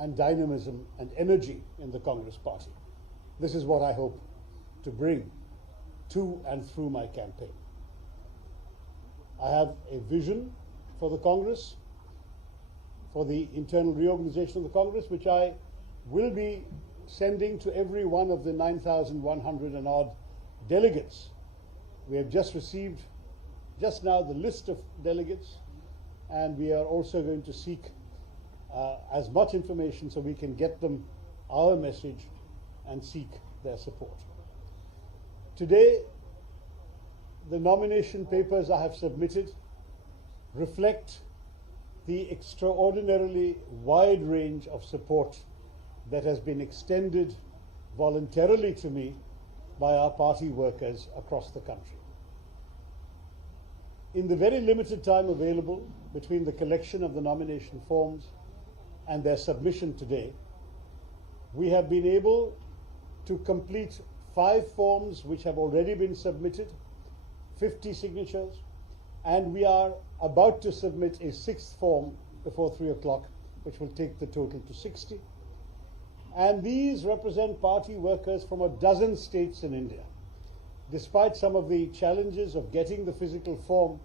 and dynamism and energy in the Congress party. This is what I hope to bring to and through my campaign. I have a vision for the Congress, for the internal reorganization of the Congress, which I will be sending to every one of the 9,100 and odd delegates. We have just received just now the list of delegates, and we are also going to seek as much information so we can get them our message and seek their support. Today, the nomination papers I have submitted reflect the extraordinarily wide range of support that has been extended voluntarily to me by our party workers across the country. In the very limited time available between the collection of the nomination forms and their submission today, we have been able to complete 5 forms which have already been submitted, 50 signatures, and we are about to submit a 6th form before 3 o'clock, which will take the total to 60. And these represent party workers from a dozen states in India. Despite some of the challenges of getting the physical form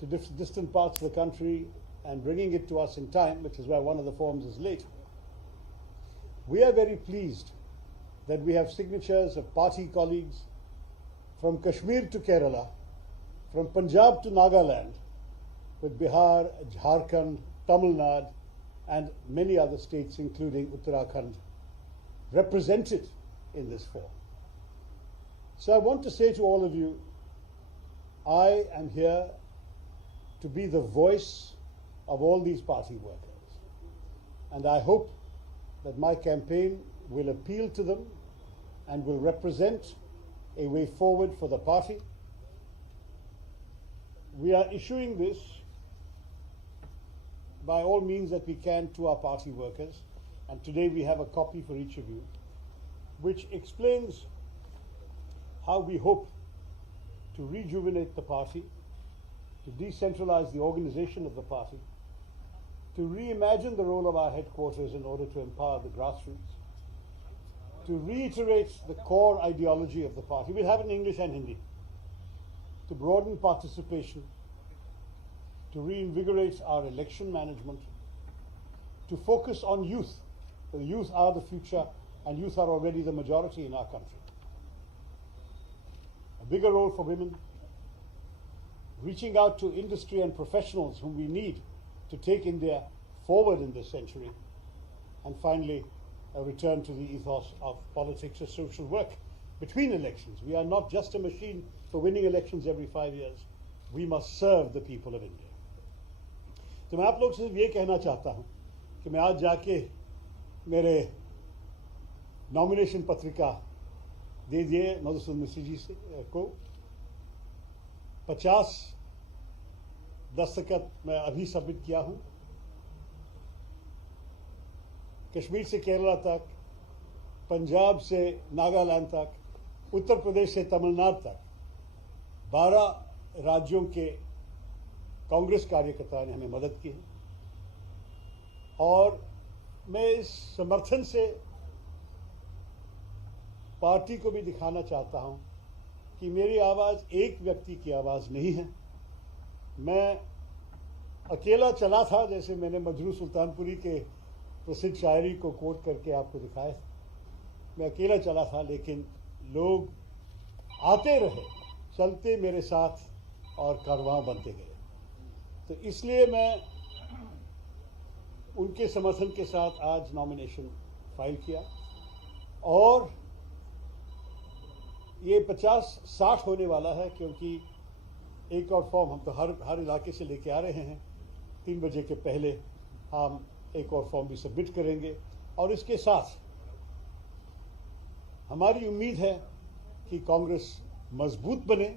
to distant parts of the country and bringing it to us in time, which is why one of the forms is late, we are very pleased that we have signatures of party colleagues from Kashmir to Kerala, from Punjab to Nagaland, with Bihar, Jharkhand, Tamil Nadu, and many other states, including Uttarakhand, represented in this form. So I want to say to all of you, I am here to be the voice of all these party workers. And I hope that my campaign will appeal to them and will represent a way forward for the party. We are issuing this by all means that we can to our party workers, and today we have a copy for each of you, which explains how we hope to rejuvenate the party, to decentralize the organization of the party, to reimagine the role of our headquarters in order to empower the grassroots, to reiterate the core ideology of the party. We'll have it in English and Hindi. To broaden participation, to reinvigorate our election management, to focus on youth. The youth are the future, and youth are already the majority in our country. A bigger role for women, reaching out to industry and professionals whom we need to take India forward in this century, and finally, a return to the ethos of politics as social work between elections. We are not just a machine for winning elections every 5 years. We must serve the people of India. तो मैं आप लोग से ये कहना चाहता हूँ कि मैं आज जाके मेरे नॉमिनेशन पत्रिका दे दिए मधुसूदन मिश्र जी से को 50 दस्तखत मैं अभी सबमिट किया हूँ। कश्मीर से केरला तक, पंजाब से नागालैंड तक, उत्तर प्रदेश से तमिलनाडु तक 12 राज्यों के कांग्रेस कार्यकर्ताओं ने हमें मदद की है, और मैं इस समर्थन से पार्टी को भी दिखाना चाहता हूं कि मेरी आवाज़ एक व्यक्ति की आवाज़ नहीं है। मैं अकेला चला था, जैसे मैंने मजरू सुल्तानपुरी के प्रसिद्ध शायरी को कोट करके आपको दिखाया। मैं अकेला चला था, लेकिन लोग आते रहे, चलते मेरे साथ और कारवां बनते गए। तो इसलिए मैं उनके समर्थन के साथ आज नॉमिनेशन फाइल किया, और ये 50-60 होने वाला है, क्योंकि एक और फॉर्म हम तो हर इलाके से लेके आ रहे हैं। 3 बजे के पहले हम एक और फॉर्म भी सबमिट करेंगे, और इसके साथ हमारी उम्मीद है कि कांग्रेस मजबूत बने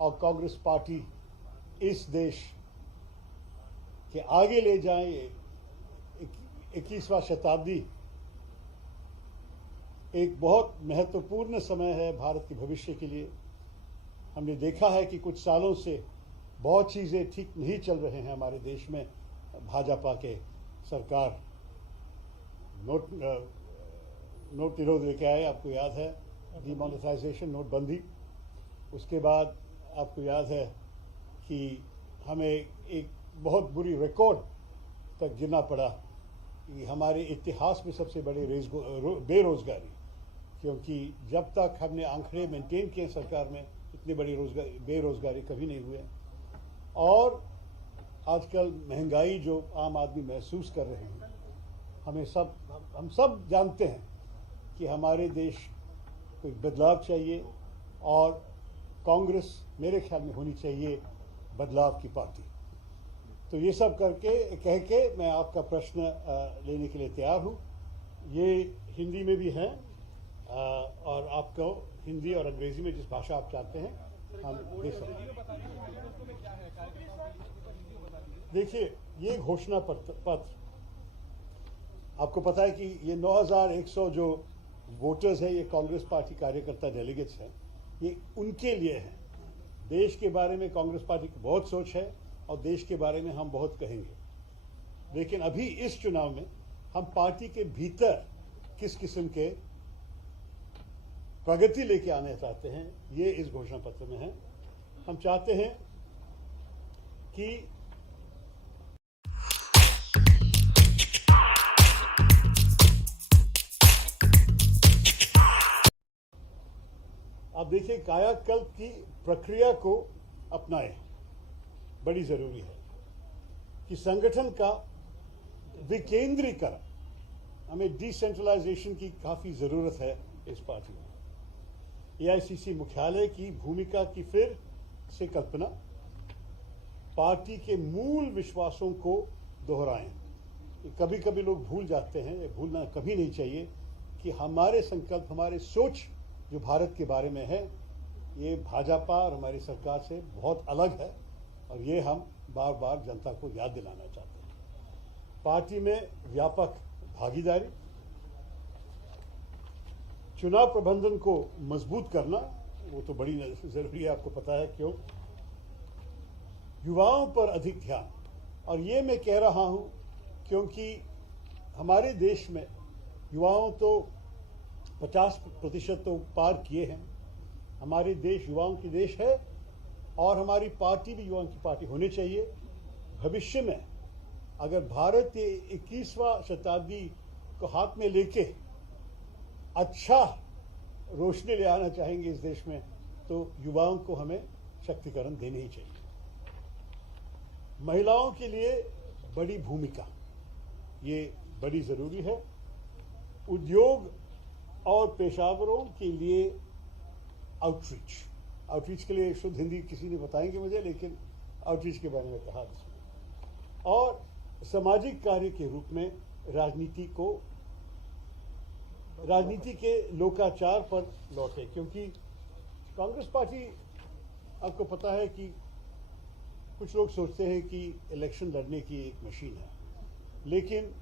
और कांग्रेस पार्टी इस देश के आगे ले जाएं। 21वां शताब्दी एक बहुत महत्वपूर्ण समय है भारत के भविष्य के लिए। हमने देखा है कि कुछ सालों से बहुत चीज़ें ठीक नहीं चल रहे हैं हमारे देश में। भाजपा के सरकार नोट निरोध लेके आए, आपको याद है, डीमोनेटाइजेशन, नोटबंदी। उसके बाद आपको याद है कि हमें एक बहुत बुरी रिकॉर्ड तक गिरना पड़ा कि हमारे इतिहास में सबसे बड़ी बेरोजगारी, क्योंकि जब तक हमने आंकड़े मेंटेन किए सरकार में, इतनी बड़ी बेरोजगारी कभी नहीं हुई है। और आजकल महंगाई जो आम आदमी महसूस कर रहे हैं, हम सब जानते हैं कि हमारे देश को एक बदलाव चाहिए और कांग्रेस मेरे ख्याल में होनी चाहिए बदलाव की पार्टी। तो ये सब कह के मैं आपका प्रश्न लेने के लिए तैयार हूँ। ये हिंदी में भी है और आपको हिंदी और अंग्रेजी में जिस भाषा आप चाहते हैं हम दे सकते हैं। देखिए, ये घोषणा पत्र आपको पता है कि ये 9,100 जो वोटर्स हैं, ये कांग्रेस पार्टी कार्यकर्ता डेलीगेट्स हैं, ये उनके लिए है। देश के बारे में कांग्रेस पार्टी की बहुत सोच है और देश के बारे में हम बहुत कहेंगे, लेकिन अभी इस चुनाव में हम पार्टी के भीतर किस किस्म के प्रगति लेके आने चाहते हैं, ये इस घोषणा पत्र में है। हम चाहते हैं कि आप देखिए, कायाकल्प की प्रक्रिया को अपनाएं, बड़ी जरूरी है कि संगठन का विकेंद्रीकरण, हमें डिसेंट्रलाइजेशन की काफी जरूरत है इस पार्टी में। एआईसीसी मुख्यालय की भूमिका की फिर से कल्पना, पार्टी के मूल विश्वासों को दोहराएं। कभी कभी लोग भूल जाते हैं, ये भूलना कभी नहीं चाहिए कि हमारे संकल्प, हमारे सोच जो भारत के बारे में है, ये भाजपा और हमारी सरकार से बहुत अलग है और ये हम बार बार जनता को याद दिलाना चाहते हैं। पार्टी में व्यापक भागीदारी, चुनाव प्रबंधन को मजबूत करना, वो तो बड़ी जरूरी है, आपको पता है क्यों। युवाओं पर अधिक ध्यान, और ये मैं कह रहा हूं क्योंकि हमारे देश में युवाओं तो 50% तो पार किए हैं। हमारे देश युवाओं की देश है और हमारी पार्टी भी युवाओं की पार्टी होनी चाहिए। भविष्य में अगर भारत के 21वां शताब्दी को हाथ में लेके अच्छा रोशनी ले आना चाहेंगे इस देश में, तो युवाओं को हमें शक्तिकरण देनी ही चाहिए। महिलाओं के लिए बड़ी भूमिका, ये बड़ी जरूरी है। उद्योग और पेशावरों के लिए आउटरीच के लिए शुद्ध हिंदी किसी ने बताएंगे मुझे, लेकिन आउटरीच के बारे में कहा इसमें। और सामाजिक कार्य के रूप में राजनीति के लोकाचार पर लौटे, क्योंकि कांग्रेस पार्टी, आपको पता है कि कुछ लोग सोचते हैं कि इलेक्शन लड़ने की एक मशीन है, लेकिन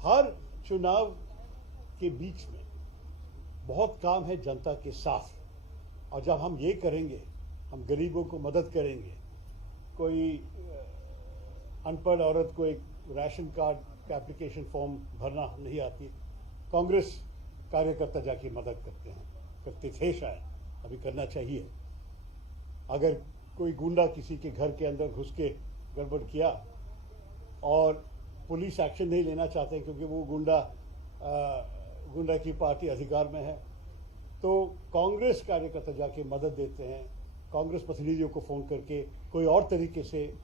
हर चुनाव के बीच में बहुत काम है जनता के साथ। और जब हम ये करेंगे, हम गरीबों को मदद करेंगे, कोई अनपढ़ औरत को एक राशन कार्ड का एप्लीकेशन फॉर्म भरना नहीं आती, कांग्रेस कार्यकर्ता जाके मदद करते थे, शायद अभी करना चाहिए। अगर कोई गुंडा किसी के घर के अंदर घुस के गड़बड़ किया और पुलिस एक्शन नहीं लेना चाहते क्योंकि वो गुंडा की पार्टी अधिकार में है, तो कांग्रेस कार्यकर्ता जाके मदद देते हैं। कांग्रेस प्रतिनिधियों को फोन करके कोई और तरीके से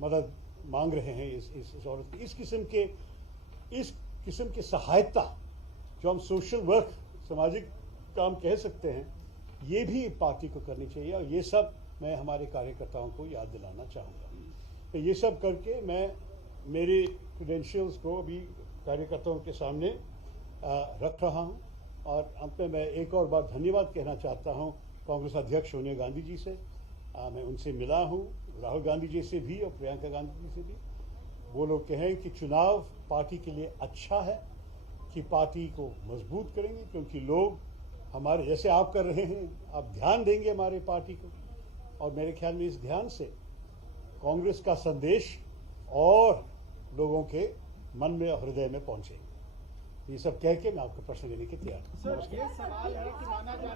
मदद मांग रहे हैं इस औरत की। इस किस्म की सहायता जो हम सोशल वर्क, सामाजिक काम कह सकते हैं, ये भी पार्टी को करनी चाहिए। और ये सब मैं हमारे कार्यकर्ताओं को याद दिलाना चाहूँगा। तो ये सब करके मैं मेरे क्रेडेंशियल्स को अभी कार्यकर्ताओं के सामने रख रहा हूँ। और अंत में मैं एक और बार धन्यवाद कहना चाहता हूँ कांग्रेस अध्यक्ष सोनिया गांधी जी से। मैं उनसे मिला हूँ, राहुल गांधी जी से भी और प्रियंका गांधी जी से भी। वो लोग कहें कि चुनाव पार्टी के लिए अच्छा है, कि पार्टी को मजबूत करेंगे, क्योंकि लोग हमारे जैसे आप कर रहे हैं, आप ध्यान देंगे हमारे पार्टी को। और मेरे ख्याल में इस ध्यान से कांग्रेस का संदेश और लोगों के मन में और हृदय में पहुंचेगा। ये सब कह के मैं आपका प्रश्न लेने के तैयार हूं। सर, ये सवाल है कि माना जा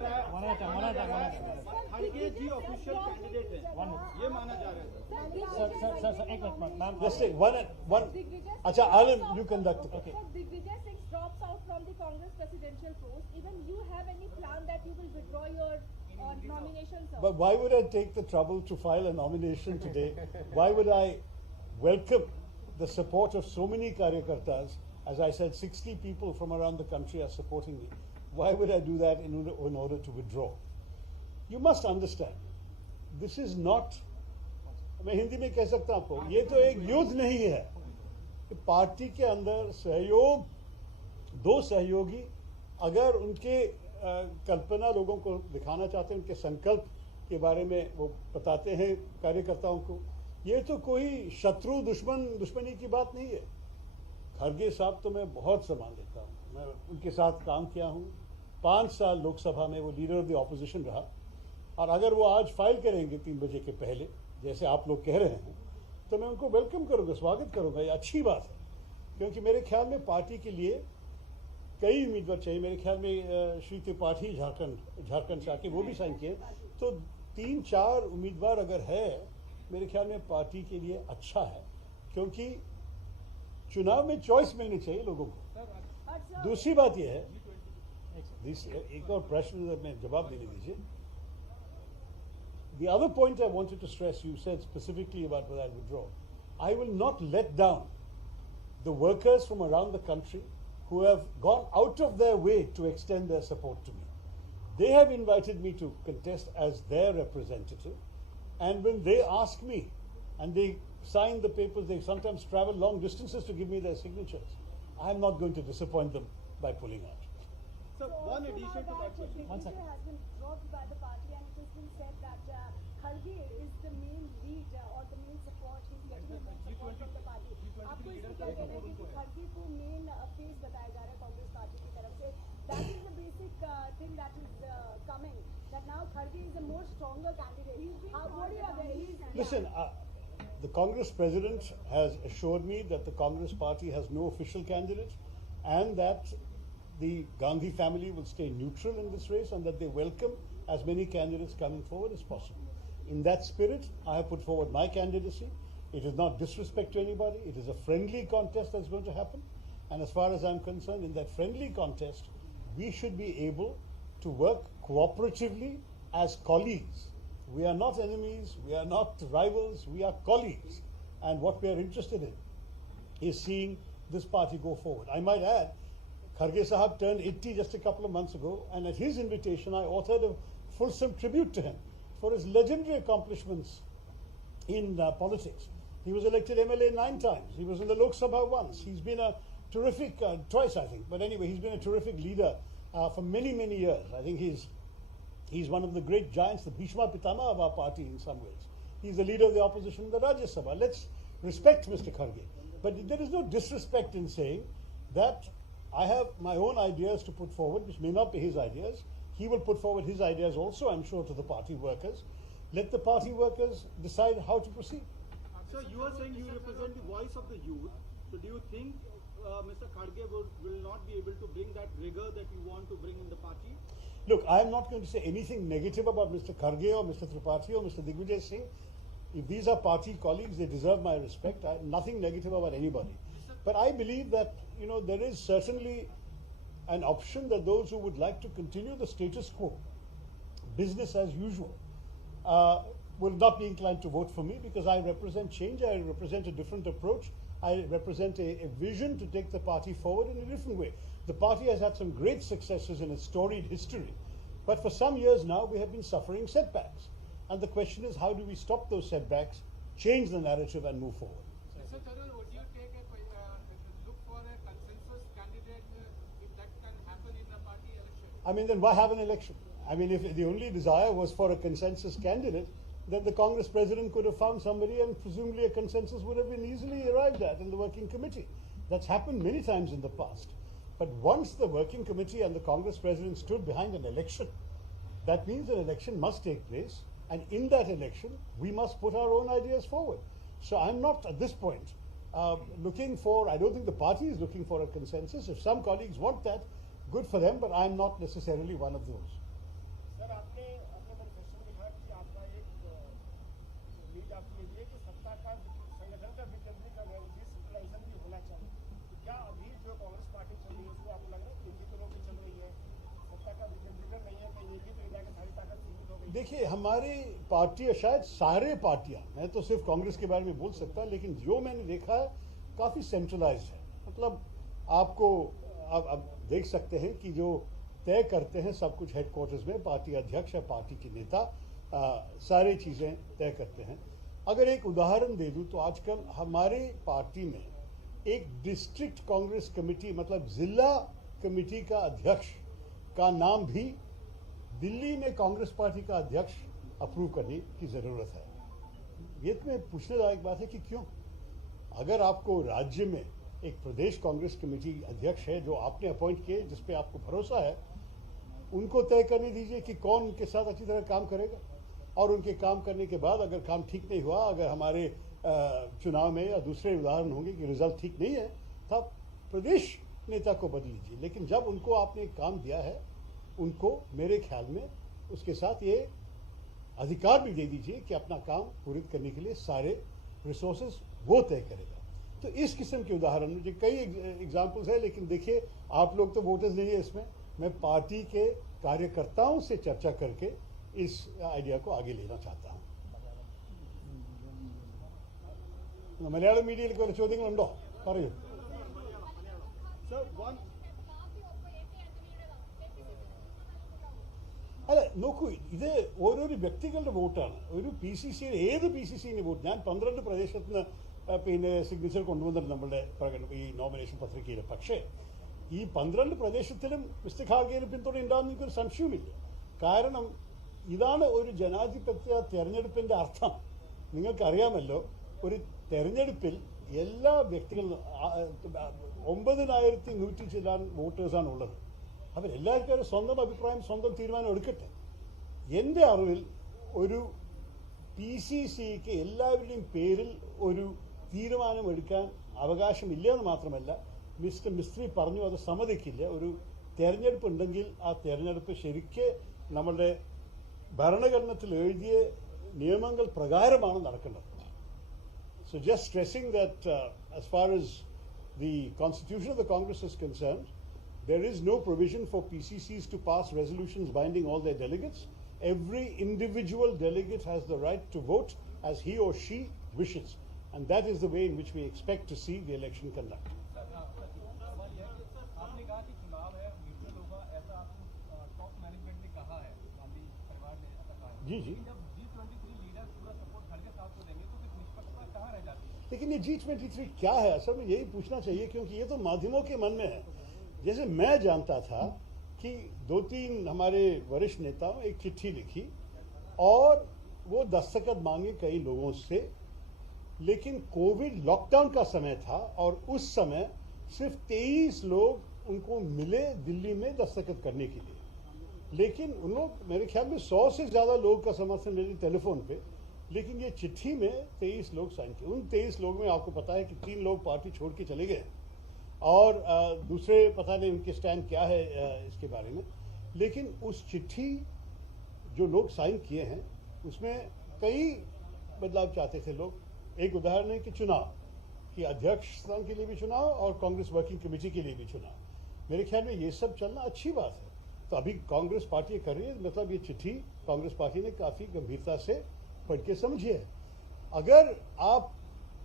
रहा है खड़गे जी ऑफिशियल कैंडिडेट हैं, ये माना जा रहा है। सर एक minute ma'am, Let's take one. अच्छा, Alan, you conduct it. Okay. Sir, Digvijay Singh drops out from the Congress presidential post. Even you have any plan that you will withdraw your nomination, sir? But why would I take the trouble to file a nomination today? Why would I welcome the support of so many Karyakartas? As I said, 60 people from around the country are supporting me. Why would I do that in order to withdraw? You must understand, this is not, मैं हिंदी में कह सकता हूँ आपको, ये तो एक युद्ध नहीं है। पार्टी के अंदर सहयोग, दो सहयोगी अगर उनके कल्पना लोगों को दिखाना चाहते हैं, उनके संकल्प के बारे में वो बताते हैं कार्यकर्ताओं को, ये तो कोई शत्रु दुश्मनी की बात नहीं है। खड़गे साहब तो मैं बहुत सम्मान देता हूँ, मैं उनके साथ काम किया हूँ, 5 साल लोकसभा में वो लीडर ऑफ द ऑपोजिशन रहा, और अगर वो आज फाइल करेंगे 3 बजे के पहले जैसे आप लोग कह रहे हैं, तो मैं उनको वेलकम करूँगा, स्वागत करूँगा। ये अच्छी बात है, क्योंकि मेरे ख्याल में पार्टी के लिए कई उम्मीदवार चाहिए। मेरे ख्याल में श्री त्रिपाठी झारखंड से आके वो भी साइन किए, तो 3-4 उम्मीदवार अगर है, मेरे ख्याल में पार्टी के लिए अच्छा है, क्योंकि चुनाव में चॉइस मिलनी चाहिए लोगों को। दूसरी बात यह है, एक और प्रश्न में जवाब देने दीजिए। The other point I wanted to stress, you said specifically about whether I withdraw. I will not let down the workers from around the country who have gone out of their way to extend their support to me. They have invited me to contest as their representative, and when they ask me and they sign the papers, they sometimes travel long distances to give me their signatures. I am not going to disappoint them by pulling out. So one addition to that question. One second. Has been dropped by the party, and it has been said that Kharge is the main lead or the main support. He's getting the main support from the party. आपको इसमें क्या कहना है कि खड़गे को main face बताया जा रहा है कांग्रेस पार्टी की तरफ से? That is the basic thing that is coming. That now Kharge is a more stronger candidate. What do you have? Listen, the Congress president has assured me that the Congress party has no official candidate, and that the Gandhi family will stay neutral in this race, and that they welcome as many candidates coming forward as possible. In that spirit, I have put forward my candidacy. It is not disrespect to anybody. It is a friendly contest that's going to happen. And as far as I'm concerned, in that friendly contest, we should be able to work cooperatively as colleagues. We are not enemies, we are not rivals, we are colleagues. And what we are interested in is seeing this party go forward. I might add, Kharge Sahab turned 80 just a couple of months ago, and at his invitation, I authored a fulsome tribute to him for his legendary accomplishments in politics. He was elected MLA 9 times. He was in the Lok Sabha once. He's been a terrific, twice I think, but anyway, he's been a terrific leader for many, many years. I think he's one of the great giants, the Bhishma Pitama of our party in some ways. He's the leader of the opposition in the Rajya Sabha. Let's respect Mr. Kharge. But there is no disrespect in saying that I have my own ideas to put forward, which may not be his ideas. He will put forward his ideas also, I'm sure, to the party workers. Let the party workers decide how to proceed. Sir, you are saying you represent the voice of the youth. So do you think Mr. Kharge will not be able to bring that rigor that you want to bring in the party? Look, I am not going to say anything negative about Mr. Kharge or Mr. Tripathi or Mr. Digvijay Singh. If these are party colleagues, they deserve my respect. I have nothing negative about anybody. But I believe that, there is certainly an option that those who would like to continue the status quo, business as usual, will not be inclined to vote for me, because I represent change, I represent a different approach, I represent a vision to take the party forward in a different way. The party has had some great successes in its storied history, but for some years now we have been suffering setbacks. And the question is, how do we stop those setbacks, change the narrative and move forward? Mr. Tharoor, would you take look for a consensus candidate if that can happen in the party election? Then why have an election? If the only desire was for a consensus candidate, then the Congress president could have found somebody, and presumably a consensus would have been easily arrived at in the working committee. That's happened many times in the past. But once the working committee and the Congress president stood behind an election, that means an election must take place, and in that election, we must put our own ideas forward. So I'm not, at this point, looking for, I don't think the party is looking for a consensus. If some colleagues want that, good for them, but I'm not necessarily one of those. Sir आपने अपने manifesto में लिखा कि आपका एक need आपके लिए कि सत्ता का संगठन का विकेंद्रीकरण है, डिसेंट्रलाइजेशन भी होना चाहिए। तो क्या अभी जो कांग्रेस पार्टी चल रही है उसको आपको लग रहा है कि इनकी तरफ भी चल रही है, सत्ता का विकेंद्रीकरण नहीं है, कहीं एक ही तो एरिया की सारी ताकत सीमित हो गई? देखिए, हमारी पार्टी, शायद सारे पार्टियां, मैं तो सिर्फ कांग्रेस के बारे में बोल सकता, लेकिन जो मैंने देखा है काफी सेंट्रलाइज्ड है। मतलब आपको अब देख सकते हैं कि जो तय करते हैं सब कुछ हेडक्वार्टर्स में पार्टी अध्यक्ष या पार्टी के नेता सारी चीजें तय करते हैं। अगर एक उदाहरण दे दूं तो आजकल हमारे पार्टी में एक डिस्ट्रिक्ट कांग्रेस कमेटी, मतलब जिला कमेटी का अध्यक्ष का नाम भी दिल्ली में कांग्रेस पार्टी का अध्यक्ष अप्रूव करने की जरूरत है। ये तो पूछने लायक बात है कि क्यों? अगर आपको राज्य में एक प्रदेश कांग्रेस कमेटी अध्यक्ष है जो आपने अपॉइंट किए, जिस पे आपको भरोसा है, उनको तय करने दीजिए कि कौन उनके साथ अच्छी तरह काम करेगा, और उनके काम करने के बाद अगर काम ठीक नहीं हुआ, अगर हमारे चुनाव में या दूसरे उदाहरण होंगे कि रिजल्ट ठीक नहीं है, तब प्रदेश नेता को बदल लीजिए। लेकिन जब उनको आपने काम दिया है, उनको मेरे ख्याल में उसके साथ ये अधिकार भी दे दीजिए कि अपना काम पूरी करने के लिए सारे रिसोर्सेज वो तय करेगा। तो इस किस्म के उदाहरण मुझे कई एग्जाम्पल्स है, लेकिन देखिए आप लोग तो वोटर्स नहीं है इसमें। मैं पार्टी के कार्यकर्ताओं से चर्चा करके इस आइडिया को आगे लेना चाहता हूं। मलयाളം മീഡിയയിൽ കുറെ ചോദ്യങ്ങളുണ്ടോ? പറയൂ. Sir, one. അല്ല, നോക്കൂ, ഇത് ഓരോരോ വ്യക്തികളുടെ വോട്ടാണ്. ഒരു PCC ഏത് PCC വോട്ട്, ഞാൻ 12 പ്രദേശത്ത് നിന്ന് പിന്നെ സിഗ്നേച്ചർ കൊണ്ടുവന്നിട്ടുണ്ട് നമ്മുടെ ഈ നോമിനേഷൻ പത്രികയിൽ. പക്ഷേ ഈ 12 പ്രദേശത്തിലും മിസ്റ്റർ ഖാർഗെയുടെ പിന്തുണ ഉണ്ടാകുന്ന എനിക്കൊരു സംശയവുമില്ല. കാരണം ഇതാണ് ഒരു ജനാധിപത്യ തെരഞ്ഞെടുപ്പിന്റെ അർത്ഥം. നിങ്ങൾക്കറിയാമല്ലോ, ഒരു തെരഞ്ഞെടുപ്പിൽ എല്ലാ വ്യക്തികളും 9100 ചില്ലാൻ വോട്ടേഴ്സാണ് ഉള്ളത്. അവരെല്ലാവർക്കും സ്വന്തം അഭിപ്രായം, സ്വന്തം തീരുമാനം എടുക്കട്ടെ. എൻ്റെ അറിവിൽ ഒരു PCCക്ക് എല്ലാവരുടെയും പേരിൽ ഒരു തീരുമാനം എടുക്കാൻ അവകാശമില്ല എന്ന് മാത്രമല്ല, മിസ്റ്റർ മിസ്ത്രി പറഞ്ഞു അത് സമ്മതിക്കില്ല. ഒരു തെരഞ്ഞെടുപ്പ് ഉണ്ടെങ്കിൽ ആ തെരഞ്ഞെടുപ്പ് ശരിക്ക് നമ്മളുടെ ഭരണഘടനത്തിൽ എഴുതിയ നിയമങ്ങൾ പ്രകാരമാണ് നടക്കേണ്ടത്. So just stressing that as far as the constitution of the Congress is concerned, there is no provision for PCCs to pass resolutions binding all their delegates. Every individual delegate has the right to vote as he or she wishes, and that is the way in which we expect to see the election conducted. आपने कहा कि चुनाव है, neutral होगा, ऐसा आपको top management ने कहा है, गांधी परिवार ने ऐसा कहा है। जी जी। जब G23 लीडर पूरा सपोर्ट खड़गे साहब को देंगे तो फिर निष्पक्षता कहाँ रह जाती है? लेकिन ये G23 क्या है, असल में यही पूछना चाहिए, क्योंकि ये तो माध्यमों के मन में है। जैसे मैं जानता था कि 2-3 हमारे वरिष्ठ नेताओं एक चिट्ठी लिखी और वो दस्तखत मांगे कई लोगों से, लेकिन कोविड लॉकडाउन का समय था और उस समय सिर्फ 23 लोग उनको मिले दिल्ली में दस्तखत करने के लिए। लेकिन उन लोग, मेरे ख्याल में 100 से ज़्यादा लोग का समर्थन मिले टेलीफोन पे, लेकिन ये चिट्ठी में 23 लोग साइन किए। उन 23 लोग में आपको पता है कि 3 लोग पार्टी छोड़ के चले गए और दूसरे पता नहीं उनके स्टैंड क्या है इसके बारे में। लेकिन उस चिट्ठी जो लोग साइन किए हैं उसमें कई बदलाव चाहते थे लोग। एक उदाहरण है कि चुनाव कि अध्यक्ष स्थान के लिए भी चुनाव और कांग्रेस वर्किंग कमेटी के लिए भी चुनाव। मेरे ख्याल में ये सब चलना अच्छी बात है। तो अभी कांग्रेस पार्टी कर रही है, मतलब ये चिट्ठी कांग्रेस पार्टी ने काफ़ी गंभीरता से पढ़ के समझी है। अगर आप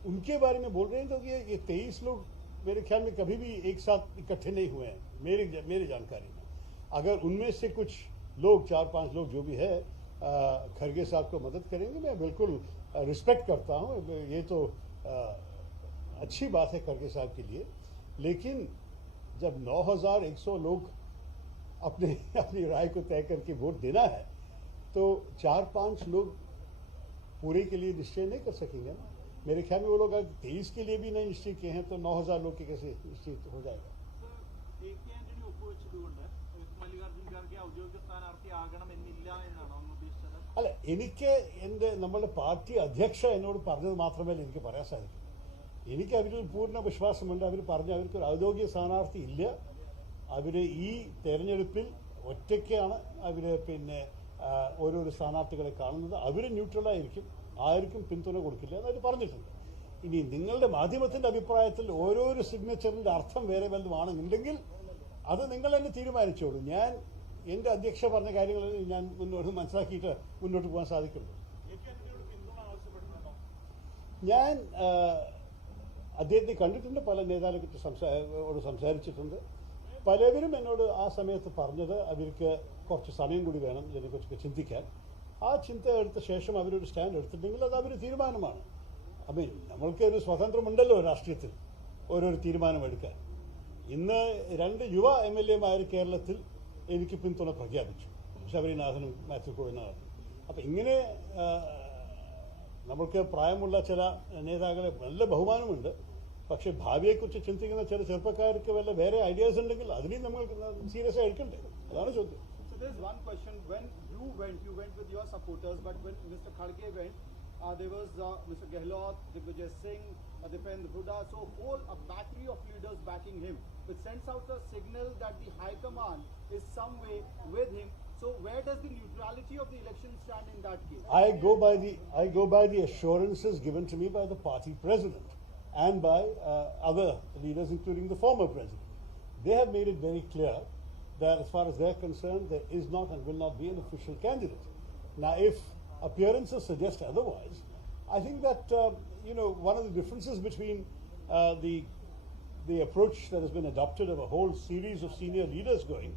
उनके बारे में बोल रहे हैं तो ये 23 लोग मेरे ख्याल में कभी भी एक साथ इकट्ठे नहीं हुए हैं मेरी जानकारी में। अगर उनमें से कुछ लोग, 4-5 लोग जो भी है, खरगे साहब को मदद करेंगे, मैं बिल्कुल रिस्पेक्ट करता हूँ। ये तो अच्छी बात है खरगे साहब के लिए। लेकिन जब 9100 लोग अपनी राय को तय करके वोट देना है तो 4-5 लोग पूरे के लिए निश्चय नहीं कर सकेंगे ना। मेरे ख्याल में वो लोग अगर 23 के लिए भी नहीं निश्चय किए हैं तो 9000 लोग के कैसे निश्चित हो जाएगा? മല്ലികാർജുൻ ഖാർഗെ ഔദ്യോഗിക സ്ഥാനാർത്ഥി ആകണമെന്നില്ല എന്നാണ് ഒന്ന് ഉദ്ദേശിച്ചത്? അല്ല, എനിക്ക് എൻ്റെ നമ്മളുടെ പാർട്ടി അധ്യക്ഷ എന്നോട് പറഞ്ഞത് മാത്രമേ എനിക്ക് പറയാൻ സാധിക്കൂ. എനിക്ക് അവരിൽ പൂർണ്ണ വിശ്വാസമുണ്ട്. അവർ പറഞ്ഞ അവർക്കൊരു ഔദ്യോഗിക സ്ഥാനാർത്ഥി ഇല്ല. അവർ ഈ തെരഞ്ഞെടുപ്പിൽ ഒറ്റയ്ക്കാണ് അവർ പിന്നെ ഓരോരോ സ്ഥാനാർത്ഥികളെ കാണുന്നത്. അവർ ന്യൂട്രലായിരിക്കും, ആർക്കും പിന്തുണ കൊടുക്കില്ല എന്നവർ പറഞ്ഞിട്ടുണ്ട്. ഇനി നിങ്ങളുടെ മാധ്യമത്തിൻ്റെ അഭിപ്രായത്തിൽ ഓരോരോ സിഗ്നച്ചറിൻ്റെ അർത്ഥം വേറെ വല്ലതുമാണെന്നുണ്ടെങ്കിൽ അത് നിങ്ങൾ തന്നെ തീരുമാനിച്ചോളൂ. ഞാൻ എൻ്റെ അധ്യക്ഷ പറഞ്ഞ കാര്യങ്ങൾ ഞാൻ മുന്നോട്ട് മനസ്സിലാക്കിയിട്ട് മുന്നോട്ട് പോകാൻ സാധിക്കുള്ളൂ. ഞാൻ അദ്ദേഹത്തെ കണ്ടിട്ടുണ്ട്, പല നേതാക്കളോട് സംസാരിച്ചിട്ടുണ്ട്. പലവരും എന്നോട് ആ സമയത്ത് പറഞ്ഞത് അവർക്ക് കുറച്ച് സമയം കൂടി വേണം ഇതിനെക്കുറിച്ചൊക്കെ ചിന്തിക്കാൻ. ആ ചിന്ത എടുത്ത ശേഷം അവരൊരു സ്റ്റാൻഡ് എടുത്തിട്ടുണ്ടെങ്കിൽ അത് അവരുടെ തീരുമാനമാണ്. നമ്മൾക്ക് ഒരു സ്വാതന്ത്ര്യമുണ്ടല്ലോ രാഷ്ട്രീയത്തിൽ ഓരോരു തീരുമാനമെടുക്കാൻ. ഇന്ന് 2 യുവ MLA കേരളത്തിൽ എനിക്ക് പിന്തുണ പ്രഖ്യാപിച്ചു, ശബരിനാഥനും മാത്യു കോയനാഥനും. അപ്പം ഇങ്ങനെ നമ്മൾക്ക് പ്രായമുള്ള ചില നേതാക്കളെ നല്ല ബഹുമാനമുണ്ട്. പക്ഷെ ഭാവിയെക്കുറിച്ച് ചിന്തിക്കുന്ന ചില ചെറുപ്പക്കാർക്ക് വല്ല വേറെ ഐഡിയാസ് ഉണ്ടെങ്കിൽ അതിനെയും നമ്മൾ സീരിയസ് ആയി എടുക്കണ്ടേ? അതാണ് ചോദ്യം. So there's one question. When you went with your supporters, but when Mr. Kharge went, there was Mr. Gehlot, Digvijay Singh, Dipendra Huda, so a battery of leaders backing him, which sends out a signal that the High Command is some way with him. So where does the neutrality of the election stand in that case? I go by the assurances given to me by the party president and by other leaders, including the former president. They have made it very clear that as far as they're concerned, there is not and will not be an official candidate. Now, if appearances suggest otherwise, I think that one of the differences between the approach that has been adopted of a whole series of senior leaders going,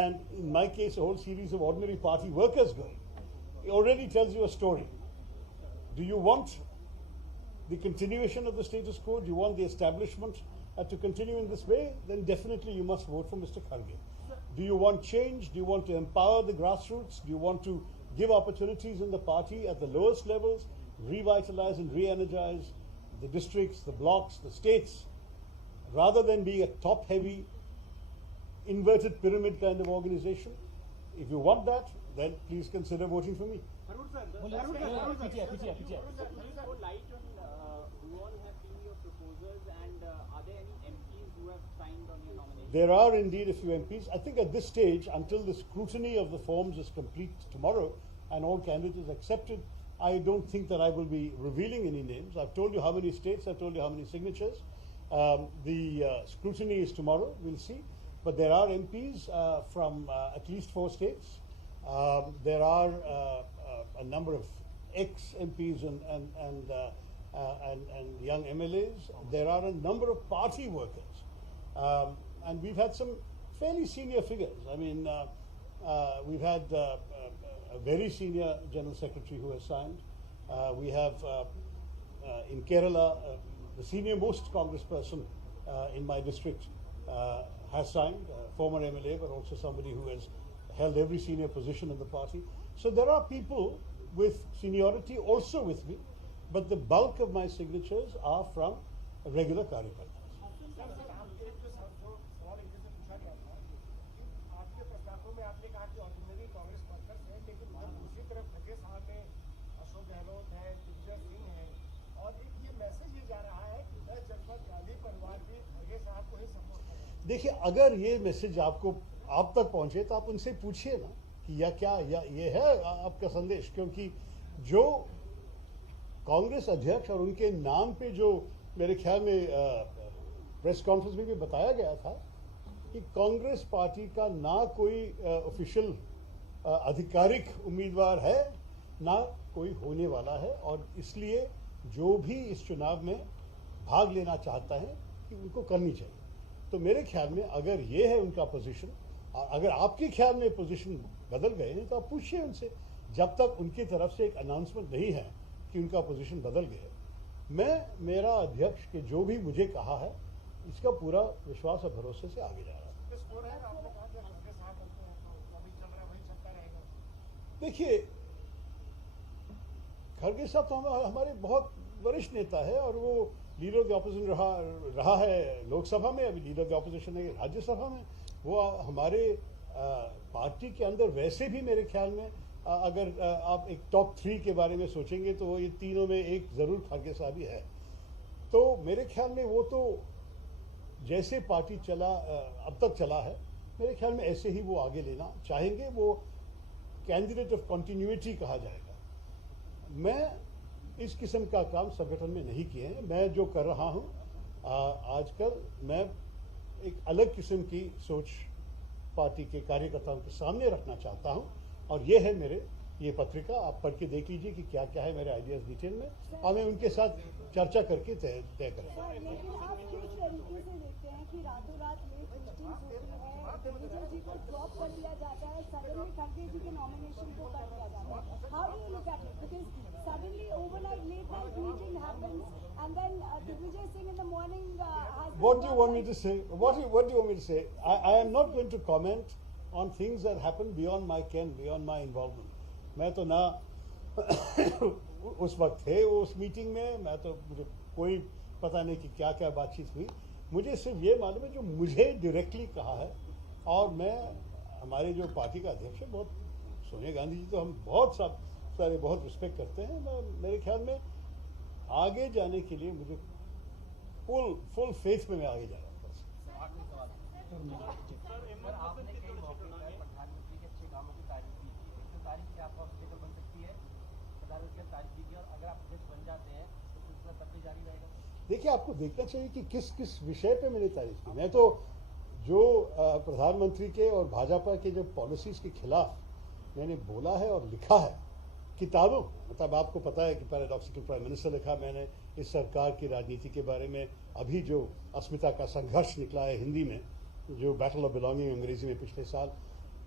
and in my case a whole series of ordinary party workers going, it already tells you a story. Do you want the continuation of the status quo? Do you want the establishment to continue in this way? Then definitely you must vote for Mr. Kharge. Do you want change? Do you want to empower the grassroots? Do you want to give opportunities in the party at the lowest levels, revitalize and re-energize the districts, the blocks, the states, rather than being a top-heavy, inverted pyramid kind of organization? If you want that, then please consider voting for me. There are indeed a few MPs. I think at this stage, until the scrutiny of the forms is complete tomorrow and all candidates accepted, I don't think that I will be revealing any names. I've told you how many states, I've told you how many signatures. The scrutiny is tomorrow, we'll see. But there are MPs from at least 4 states. There are a number of ex-MPs and young MLAs. There are a number of party workers. And we've had some fairly senior figures. We've had a very senior General Secretary who has signed. We have in Kerala, the senior most Congress person in my district has signed, former MLA, but also somebody who has held every senior position in the party. So there are people with seniority also with me, but the bulk of my signatures are from regular Karyakartas. देखिए, अगर ये message आप तक पहुंचे तो आप उनसे पूछिए ना कि ये है आपका संदेश, क्योंकि जो कांग्रेस अध्यक्ष और उनके नाम पे जो मेरे ख्याल में प्रेस कॉन्फ्रेंस में भी बताया गया था कि कांग्रेस पार्टी का ना कोई ऑफिशियल आधिकारिक उम्मीदवार है, ना कोई होने वाला है, और इसलिए जो भी इस चुनाव में भाग लेना चाहता है कि उनको करनी चाहिए. तो मेरे ख्याल में अगर ये है उनका पोजीशन, अगर आपके ख्याल में पोजीशन बदल गए हैं तो आप पूछिए उनसे. जब तक उनकी तरफ से एक अनाउंसमेंट नहीं है कि उनका पोजीशन बदल गया, मेरा अध्यक्ष के जो भी मुझे कहा है इसका पूरा विश्वास और भरोसे से आगे जा रहा है. देखिए, खड़गे साहब तो हमारे बहुत वरिष्ठ नेता है और वो लीडर ऑफ द ऑपोजिशन रहा है लोकसभा में, अभी लीडर ऑफ द ऑपोजिशन है राज्यसभा में. वो हमारे पार्टी के अंदर वैसे भी मेरे ख्याल में अगर आप एक टॉप 3 के बारे में सोचेंगे तो ये तीनों में एक जरूर खड़गे साहब ही है. तो मेरे ख्याल में वो तो जैसे पार्टी चला अब तक चला है, मेरे ख्याल में ऐसे ही वो आगे लेना चाहेंगे। वो कैंडिडेट ऑफ कंटिन्यूटी कहा जाएगा। मैं इस किस्म का काम संगठन में नहीं किए हैं। मैं जो कर रहा हूं आजकल, मैं एक अलग किस्म की सोच पार्टी के कार्यकर्ताओं के सामने रखना चाहता हूं, और ये है मेरे ये पत्रिका। आप पढ़ के देख लीजिए कि क्या क्या है मेरे आइडियाज डिटेल में, और मैं उनके साथ चर्चा करके तय करूँगा। लेकिन आप किस तरीके से देखते हैं कि रातों रात में पोस्टिंग होती है, दिग्विजय जी को ड्रॉप कर दिया जाता है, सडनली खड़गे जी के नॉमिनेशन को कर दिया जाता है? How do you look at it? Because suddenly overnight late night meeting happens and then Digvijay Singh in the morning has What do you want me to say? What do you want me to say? I am not going to comment on things that happen beyond my ken, beyond my involvement. मैं तो ना उस वक्त थे उस meeting में, मैं तो मुझे कोई पता नहीं कि क्या क्या बातचीत हुई। मुझे सिर्फ ये मालूम है जो मुझे डायरेक्टली कहा है, और मैं हमारे जो पार्टी का अध्यक्ष है, बहुत सोनिया गांधी जी तो हम बहुत सारे बहुत रिस्पेक्ट करते हैं। मेरे ख्याल में आगे जाने के लिए मुझे फुल फेथ में मैं आगे जा रहा हूँ। सर, आपने कई मौके पर प्रधानमंत्री के अच्छे कामों की तारीफ की थी। एक तो तारीफ से आपका ऑब्स्टेकल बन सकती है, प्रधानमंत्री की तारीफ की, और अगर आप अध्यक्ष बन जाते हैं तो सिलसिला तब भी जारी रहेगा। देखिए, आपको देखना चाहिए कि किस किस विषय पे मैंने तारीफ की। मैं तो जो प्रधानमंत्री के और भाजपा के जो पॉलिसीज के खिलाफ मैंने बोला है और लिखा है किताबों, मतलब आपको पता है कि पैराडॉक्सिकल प्राइम मिनिस्टर लिखा मैंने इस सरकार की राजनीति के बारे में। अभी जो अस्मिता का संघर्ष निकला है हिंदी में, जो बैटल ऑफ बिलोंगिंग अंग्रेजी में पिछले साल,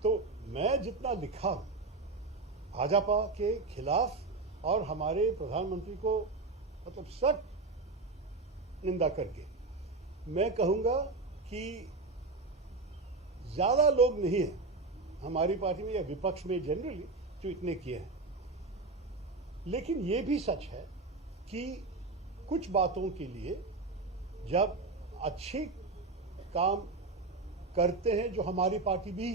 तो मैं जितना लिखा भाजपा के खिलाफ और हमारे प्रधानमंत्री को मतलब सख्त निंदा करके, मैं कहूँगा कि ज़्यादा लोग नहीं हैं हमारी पार्टी में या विपक्ष में जनरली जो इतने किए हैं। लेकिन ये भी सच है कि कुछ बातों के लिए जब अच्छे काम करते हैं जो हमारी पार्टी भी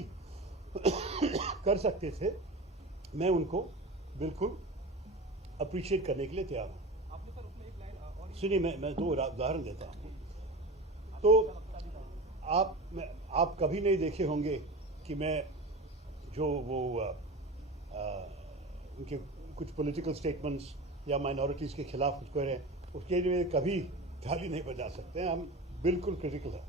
कर सकते थे, मैं उनको बिल्कुल अप्रिशिएट करने के लिए तैयार हूँ। आपने सर उसमें एक लाइन और सुनिए, मैं दो उदाहरण देता हूँ। तो आप कभी नहीं देखे होंगे कि मैं जो वो उनके कुछ पॉलिटिकल स्टेटमेंट्स या माइनॉरिटीज़ के खिलाफ कुछ कह रहे हैं, उसके लिए कभी थाली नहीं बजा सकते हैं, हम बिल्कुल क्रिटिकल हैं।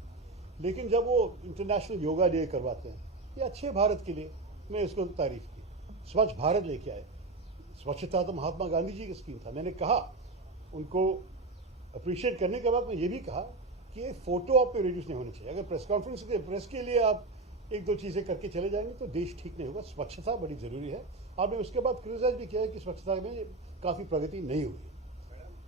लेकिन जब वो इंटरनेशनल योगा डे करवाते हैं, ये अच्छे भारत के लिए मैं इसको तारीफ की। स्वच्छ भारत लेके आए, स्वच्छता तो महात्मा गांधी जी की स्कीम था। मैंने कहा उनको अप्रिशिएट करने के बाद मैं ये भी कहा कि ये फोटो आप पे रिड्यूस नहीं होनी चाहिए। अगर प्रेस कॉन्फ्रेंस के प्रेस के लिए आप एक दो चीज़ें करके चले जाएंगे तो देश ठीक नहीं होगा। स्वच्छता बड़ी ज़रूरी है, और मैं उसके बाद क्रिटिसाइज भी किया है कि स्वच्छता में काफ़ी प्रगति नहीं हुई।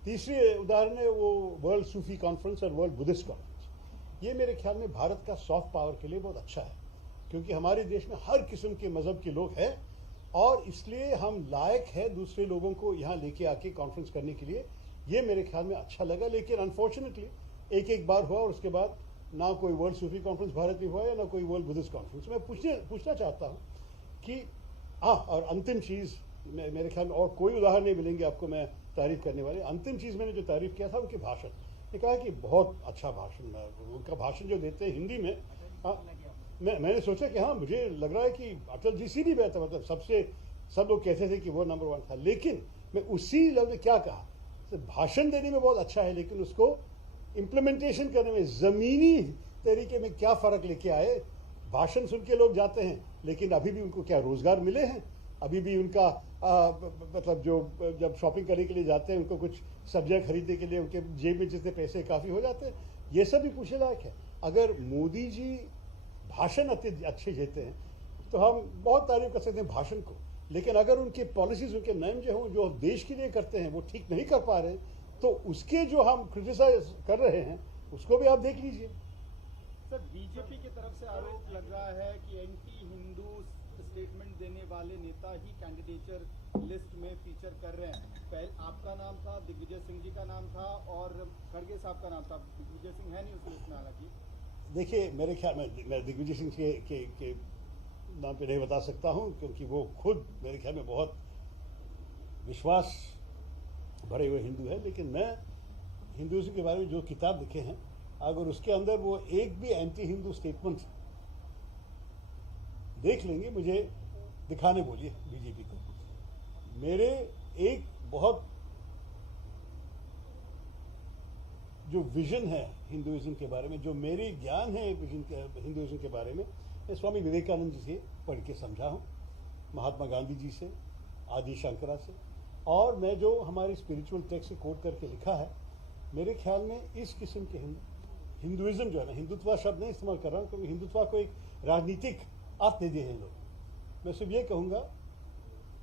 तीसरी उदाहरण है वो वर्ल्ड सूफी कॉन्फ्रेंस और वर्ल्ड बुद्धिस्ट कॉन्फ्रेंस। ये मेरे ख्याल में भारत का सॉफ्ट पावर के लिए बहुत अच्छा है, क्योंकि हमारे देश में हर किस्म के मज़हब के लोग हैं, और इसलिए हम लायक है दूसरे लोगों को यहाँ लेके आके कॉन्फ्रेंस करने के लिए। ये मेरे ख्याल में अच्छा लगा। लेकिन अनफॉर्चुनेटली एक बार हुआ और उसके बाद ना कोई वर्ल्ड सूफी कॉन्फ्रेंस भारत में हुआ है ना कोई वर्ल्ड बुद्धिस्ट कॉन्फ्रेंस। मैं पूछना चाहता हूँ कि और अंतिम चीज़ मेरे ख्याल में और कोई उदाहरण नहीं मिलेंगे आपको मैं तारीफ करने वाले। अंतिम चीज़ मैंने जो तारीफ किया था उनके भाषण, ने कहा कि बहुत अच्छा भाषण, उनका भाषण जो देते हैं हिंदी में। मैंने सोचा कि हाँ, मुझे लग रहा है कि अटल जी से भी बेहतर, मतलब सब लोग कहते थे कि वो नंबर 1 था। लेकिन मैं उसी लफ्ज़ क्या कहा, भाषण देने में बहुत अच्छा है, लेकिन उसको इम्प्लीमेंटेशन करने में ज़मीनी तरीके में क्या फ़र्क लेके आए। भाषण सुन के लोग जाते हैं, लेकिन अभी भी उनको क्या रोज़गार मिले हैं? अभी भी उनका मतलब जो जब शॉपिंग करने के लिए जाते हैं उनको कुछ सब्जियां खरीदने के लिए उनके जेब में जितने पैसे काफ़ी हो जाते हैं, ये सब भी पूछने लायक है। अगर मोदी जी भाषण अच्छे देते हैं तो हम बहुत तारीफ कर सकते हैं भाषण को, लेकिन अगर उनके पॉलिसीज, उनके नियम जो हों जो देश के लिए करते हैं वो ठीक नहीं कर पा रहे हैं, तो उसके जो हम क्रिटिसाइज कर रहे हैं उसको भी आप देख लीजिए। सर, बीजेपी की तरफ से आरोप लग रहा है कि एंटी हिंदू स्टेटमेंट देने वाले नेता ही कैंडिडेचर लिस्ट में फीचर कर रहे हैं। पहले आपका नाम था, दिग्विजय सिंह जी का नाम था और खड़गे साहब का नाम था। दिग्विजय सिंह है नहीं उस लिस्ट में हालांकि। देखिए, मेरे ख्याल में मैं दिग्विजय सिंह के नाम पे नहीं बता सकता हूं, क्योंकि वो खुद मेरे ख्याल में बहुत विश्वास भरे हुए हिंदू है। लेकिन मैं हिंदुइज्म के बारे में जो किताब लिखे हैं, अगर उसके अंदर वो एक भी एंटी हिंदू स्टेटमेंट देख लेंगे, मुझे दिखाने बोलिए बीजेपी को। मेरे एक बहुत जो विजन है हिंदुइज्म के बारे में, जो मेरी ज्ञान है हिंदुइज्म के बारे में, मैं स्वामी विवेकानंद जी से पढ़ के समझा हूँ, महात्मा गांधी जी से, आदि शंकरा से, और मैं जो हमारी स्पिरिचुअल टेक्स्ट से कोट करके लिखा है, मेरे ख्याल में इस किस्म के हिंदुइज्म जो है ना, हिंदुत्व शब्द नहीं इस्तेमाल कर रहा हूँ क्योंकि हिंदुत्व को एक राजनीतिक अर्थ दे दिए हैं लोग। मैं सिर्फ ये कहूँगा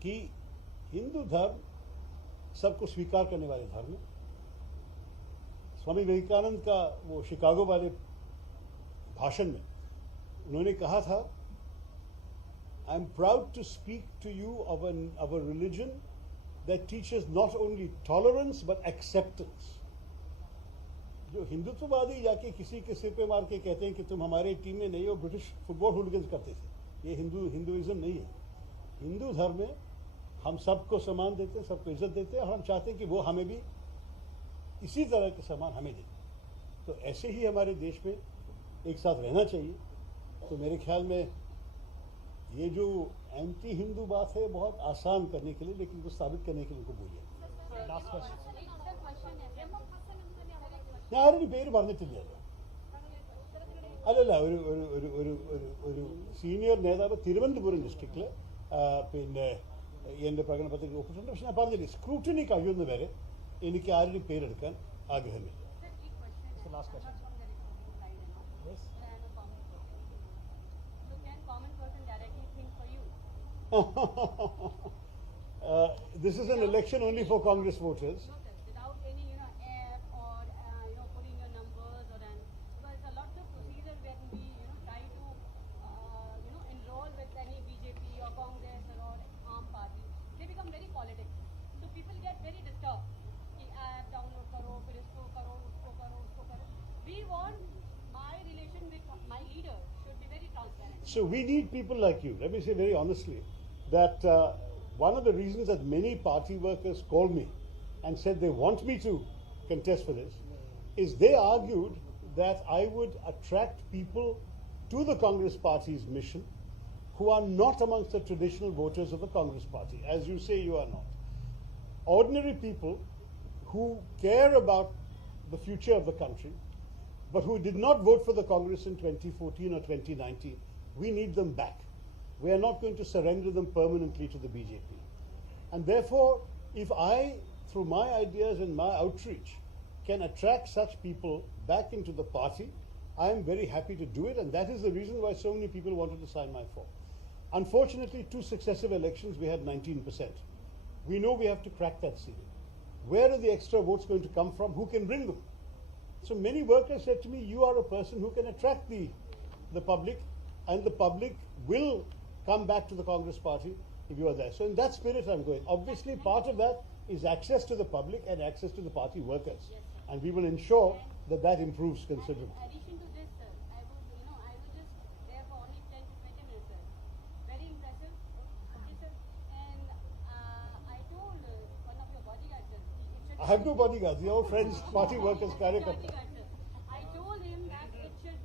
कि हिंदू धर्म सबको स्वीकार करने वाले धर्म है। स्वामी विवेकानंद का वो शिकागो वाले भाषण में उन्होंने कहा था, I am proud to speak to you of our religion that teaches not only tolerance but acceptance. जो हिंदुत्ववादी जाके किसी के सिर पे मार के कहते हैं कि तुम हमारे टीम में नहीं हो, ब्रिटिश फुटबॉल हुलिगन्स करते थे, ये हिंदुइज्म नहीं है। हिंदू धर्म में हम सबको सम्मान देते हैं, सबको इज्जत देते हैं, और हम चाहते हैं कि वो हमें भी इसी तरह के सम्मान हमें दें। तो ऐसे ही हमारे देश में एक साथ रहना चाहिए। तो मेरे ख्याल में ये जो एंटी हिंदू बात है बहुत आसान करने के लिए, लेकिन उसको साबित करने के लिए उनको बोलिए। लास्ट क्वेश्चन ഞാൻ ആരുടെ പേര് പറഞ്ഞിട്ടില്ലല്ലോ. അല്ലല്ല, ഒരു സീനിയർ നേതാവ് തിരുവനന്തപുരം ഡിസ്ട്രിക്റ്റിൽ പിന്നെ എൻ്റെ പ്രകടന പത്രിക ഒപ്പിട്ടുണ്ട്. പക്ഷെ ഞാൻ പറഞ്ഞില്ലേ, സ്ക്രൂട്ടിനി കഴിയുന്ന വരെ എനിക്ക് ആരുടെയും പേരെടുക്കാൻ ആഗ്രഹമില്ല. Last question. This is an election only for Congress voters. Without any, app or, putting your numbers or an, because it's a lot of procedure when we, try to, enroll with any BJP or Congress or Aam Party. They become very politics. So people get very disturbed. कि app download करो, फिर इसको करो, उसको करो, उसको करो. We want my relation with my leader should be very transparent. So we need people like you. Let me say very honestly that one of the reasons that many party workers called me and said they want me to contest for this is they argued that I would attract people to the Congress Party's mission who are not amongst the traditional voters of the Congress Party. As you say, you are not. Ordinary people who care about the future of the country but who did not vote for the Congress in 2014 or 2019, we need them back. We are not going to surrender them permanently to the BJP. And therefore, if I, through my ideas and my outreach, can attract such people back into the party, I am very happy to do it, and that is the reason why so many people wanted to sign my form. Unfortunately, 2 successive elections, we had 19%. We know we have to crack that ceiling. Where are the extra votes going to come from? Who can bring them? So many workers said to me, you are a person who can attract the public, and the public will come back to the Congress Party if you are there. So in that spirit I'm going. Obviously part of that is access to the public and access to the party workers. Yes, and we will ensure that that improves considerably. In addition to this, sir, I was just there for only 10 to 20 minutes, sir. Very impressive. Okay, sir. And I told one of your bodyguards, sir. I have no bodyguards. They are all friends, party workers, कार्यकर्ता. I told him that it should,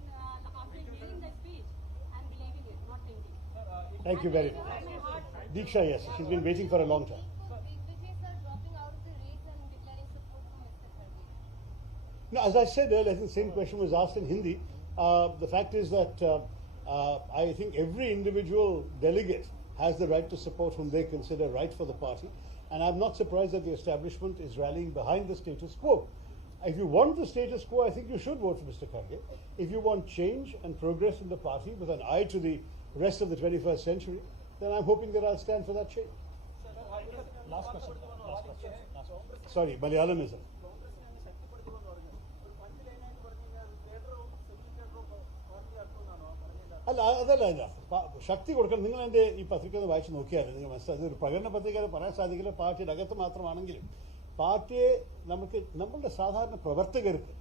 after hearing the speech, I'm believing it, not thinking. Thank you very much. Diksha, yes, she's been waiting for a long time. No, as I said earlier, I think the same question was asked in Hindi. The fact is that I think every individual delegate has the right to support whom they consider right for the party. And I'm not surprised that the establishment is rallying behind the status quo. If you want the status quo, I think you should vote for Mr. Kharge. If you want change and progress in the party with an eye to the rest of the 21st century, then I'm hoping that I'll stand for that change. Last question. Sorry, Malayalam. അല്ല അതല്ല ശക്തി കൊടുക്കണം. നിങ്ങൾ എൻ്റെ ഈ പത്രിക ഒന്ന് വായിച്ച് നോക്കിയാൽ നിങ്ങൾ മനസ്സിലായി. അതൊരു പ്രകടന പത്രിക പറയാൻ സാധിക്കില്ല, പാർട്ടിയുടെ അകത്ത് മാത്രമാണെങ്കിലും പാർട്ടിയെ നമ്മളുടെ സാധാരണ പ്രവർത്തകർക്ക്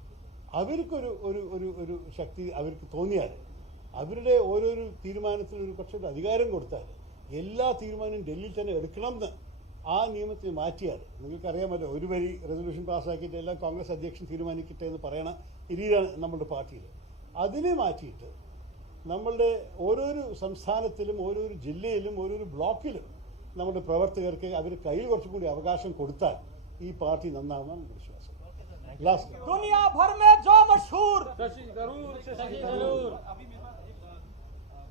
അവർക്കൊരു ഒരു ഒരു ഒരു ശക്തി അവർക്ക് തോന്നിയാൽ, അവരുടെ ഓരോരോ തീരുമാനത്തിനും ഒരു കുറച്ചുകൂടി അധികാരം കൊടുത്താൽ എല്ലാ തീരുമാനവും ഡൽഹിയിൽ തന്നെ എടുക്കണം എന്ന് ആ നിയമത്തിന് മാറ്റിയാൽ നിങ്ങൾക്കറിയാമല്ലോ ഒരു വരി റെസൊല്യൂഷൻ പാസ്സാക്കിയിട്ട് എല്ലാം കോൺഗ്രസ് അധ്യക്ഷൻ തീരുമാനിക്കട്ടെ എന്ന് പറയണ രീതിയാണ് നമ്മുടെ പാർട്ടിയിൽ. അതിനെ മാറ്റിയിട്ട് നമ്മളുടെ ഓരോരോ സംസ്ഥാനത്തിലും ഓരോരോ ജില്ലയിലും ഓരോരോ ബ്ലോക്കിലും നമ്മുടെ പ്രവർത്തകർക്ക് അവർ കയ്യിൽ കുറച്ചും കൂടി അവകാശം കൊടുത്താൽ ഈ പാർട്ടി നന്നാവുമെന്നാണ് എൻ്റെ വിശ്വാസം. लास्ट दुनिया भर में जो मशहूर शशि थरूर अभी मेरे पास एक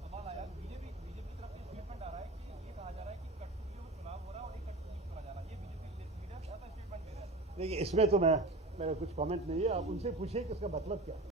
सवाल आया। बीजेपी की तरफ से स्टेटमेंट आ रहा है कि ये कहा जा रहा है कि कठपुतलियों में चुनाव हो रहा है और एक कठपुतली को चुना जा रहा है। ये बीजेपी लीडर ऐसा स्टेटमेंट दे रहे हैं। देखिए, इसमें तो मेरा कुछ कमेंट नहीं है, आप उनसे पूछिए कि इसका मतलब क्या है.